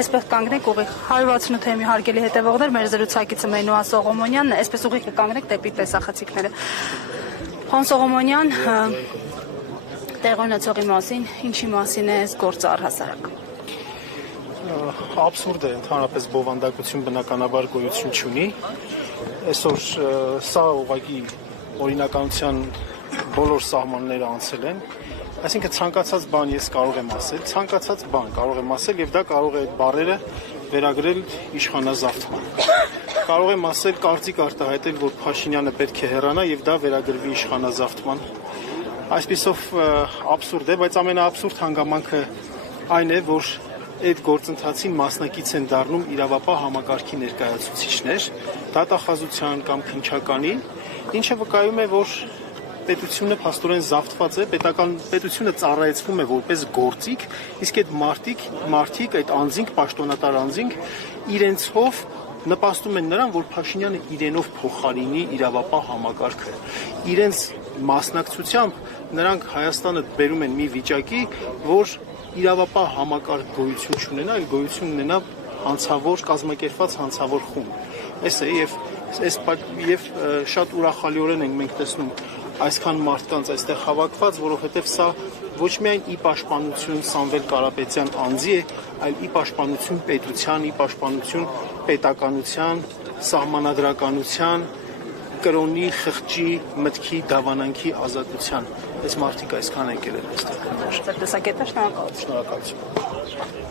Այսպես կանգնեք ուղիղ 168 թեմի հարգելի հետևողներ, մեր զրուցակիցը Մենուա Սողոմոնյանն է, այսպես ուղիղ կանգնեք դեպի տեսախցիկները։ Պարոն Սողոմոնյան, տեղի ունեցողի մասին, ինչի մասին է այս գործը առհասարակ։ Աբսուրդ է, ընդհանրապես բովանդակություն բնականաբար գոյություն չունի։ Այսօր սա ուղղակի օրինականության բոլոր սահմանները անցել են, այսինքն ցանկացած բան ես կարող եմ ասել, ցանկացած բան կարող եմ ասել եւ դա կարող է այդ բառերը վերագրել իշխանազավթման։ Կարող եմ ասել կարծիք արտահայտել, որ Փաշինյանը պետք է հեռանա եւ դա վերագրվի իշխանազավթման։ Այսպիսով աբսուրդ է, բայց ամենաաբսուրդ հանգամանքը այն է, որ այդ գործընթացին մասնակից են դառնում իրավապահ համակարգի ներկայացուցիչներ, դատախազության կամ քննչականի, ինչը վկայում է, որ պետությունը փաստորեն զավթված է, պետությունը ծառայեցվում է որպես գործիք, իսկ այդ մարդիկ, այդ անձինք, պաշտոնատար անձինք իրենցով նպաստում են նրան, որ Փաշինյանը իրենով փոխարինի իրավապահ համակարգը։ Իրենց մասնակցությամբ նրանք Հայաստանը բերում են մի վիճակի, որ իրավապահ համակարգ գոյություն չունենա, այլ գոյություն ունենա կազմակերպված հանցավոր խումբ։ Այս է եւ շատ ուրախալիորեն ենք մենք տեսնում այսքան մարդկանց այստեղ հավաքված, որովհետև սա ոչ միայն ի պաշտպանություն Սամվել Կարապետյան անձի է, այլ ի պաշտպանություն պետության, ի պաշտպանություն պետականության, սահմանադրականության, կրոնի, խղճի, մտքի, դավանանքի ազատության։ Այս մարդիկ այսքան եկել են այստեղ։ Շնորհակալություն։ Շնորհակալություն։